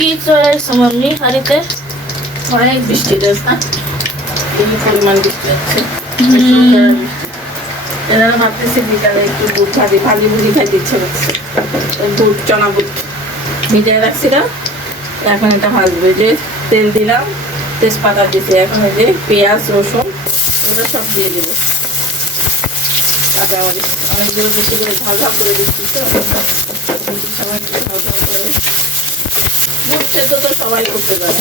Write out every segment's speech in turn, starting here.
কি চড়াইছো মাম্মি হাড়িতে? অনেক বৃষ্টি যাচ্ছে না, এই পরিমাণ বৃষ্টি হচ্ছে। এরা ভাবতেছি বিকালে একটু দুধ ভাজি ভাজি ভুজি খাইতে ইচ্ছে করছে। দুধ চনা বুট ভিজিয়ে রাখছিলাম, এখন এটা ভাজবে। যে তেল দিলাম, তেজপাতা দিয়েছি, এখন এই যে পেঁয়াজ রসুন ওটা সব দিয়ে দেবো। কাঁচামরিচ অনেকগুলো বেশি করে ঝাল ঝাল করে দিচ্ছি, তো সবাই ঝাল ঝাল করে। বুট সেদ্ধ তো সবাই করতে পারে,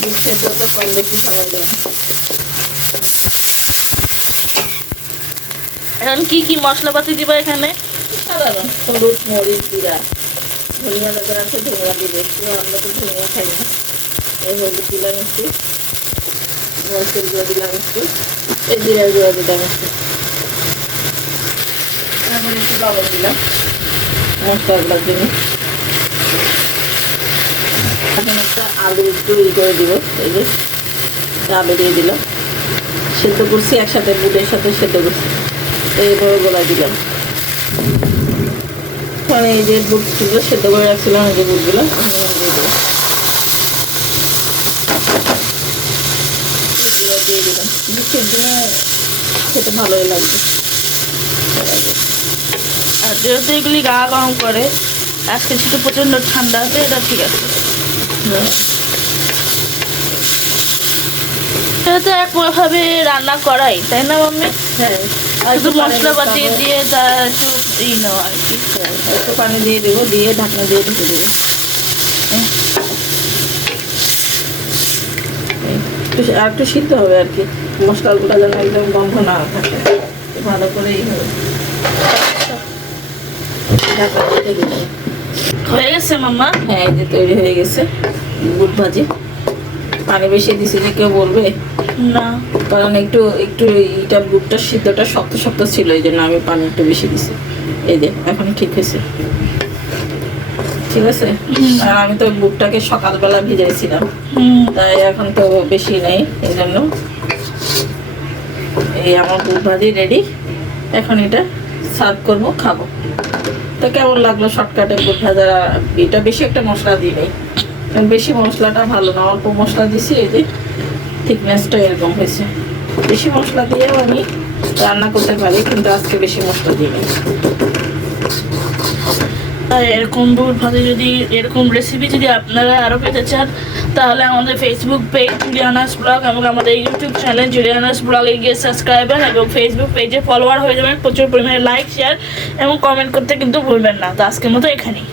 বুট সেদ্ধ তো কম বেশি সবাই জানে। এখন কি কি মশলাপাতি দিবা এখানে? সাধারণ হলুদ মরিচ জিরা, ধনিয়া যাদের আছে ধনিয়া দিবে একটু, আমরা তো ধনিয়া খাই না। এই হলুদ দিলাম একটু, মরিচের গুঁড়ো দিলাম একটু, এই জিরার গুঁড়ো দিলাম একটু, তারপরে একটু লবণ দিলাম মশলাগুলোর জন্য। এখন একটা আলু একটু করে দিব, এই যে আলু দিয়ে দিলাম, সেদ্ধ করছি একসাথে, বুটের সাথে সেদ্ধ করছি, এইভাবে গোলা দিলাম। এই যে বুটগুলো সেদ্ধ করে রাখছিলাম, এই যে বুটগুলো দিয়ে দিলাম, দিয়ে দিলাম। বুটের জন্য খেতে ভালোই লাগবে। আর যেহেতু এগুলি গা গরম করে, আজকে যেহেতু প্রচন্ড ঠান্ডা আছে, এটা ঠিক আছে। এটা তো একভাবে রান্না করাই, তাই না মাম্মি? হ্যাঁ, শুধু মশলাপাতি দিয়ে তা একটু ই নেওয়া আর কি। একটু পানি দিয়ে দেবো, দিয়ে ঢাকনা দিয়ে ঢেকে দেবো। আর একটু সিদ্ধ হবে আর কি, মশলাগুলো যেন একদম গন্ধ না থাকে, ভালো করে ই হবে। ঢাকনা দিয়ে ঢেকে দেবো। হয়ে গেছে মাম্মা? হ্যাঁ, এই যে তৈরি হয়ে গেছে বুট ভাজি। পানি বেশি দিছি যে কেউ বলবে না, কারণ একটু একটু এইটা বুটটা সিদ্ধটা শক্ত শক্ত ছিল, এই জন্য আমি পানি একটু বেশি দিছি। এই যে এখন ঠিক হয়েছে, ঠিক আছে। আর আমি তো বুটটাকে সকালবেলা ভিজাইছিলাম, তাই এখন তো বেশি নেই, এই জন্য এই আমার বুট ভাজি রেডি। এখন এটা সার্ভ করবো, খাবো। তো কেমন লাগলো শর্টকাটে বুট ভাজা? এটা বেশি একটা মশলা দিই নেই, বেশি মশলাটা ভালো না, অল্প মশলা দিছি, এই যে থিকনেসটা এরকম হয়েছে। বেশি মশলা দিয়েও আমি রান্না করতে পারি, কিন্তু আজকে বেশি মশলা দিই নেই। আর এরকম বুট ভাজি যদি, এরকম রেসিপি যদি আপনারা আরও পেতে চান, তাহলে আমাদের ফেসবুক পেজ জুলিয়ানাস ব্লগ এবং আমাদের ইউটিউব চ্যানেল জুলিয়ানাস ব্লগে গিয়ে সাবস্ক্রাইবার এবং ফেসবুক পেজে ফলোয়ার হয়ে যাবেন। প্রচুর পরিমাণে লাইক শেয়ার এবং কমেন্ট করতে কিন্তু ভুলবেন না। তো আজকের মতো এখানেই।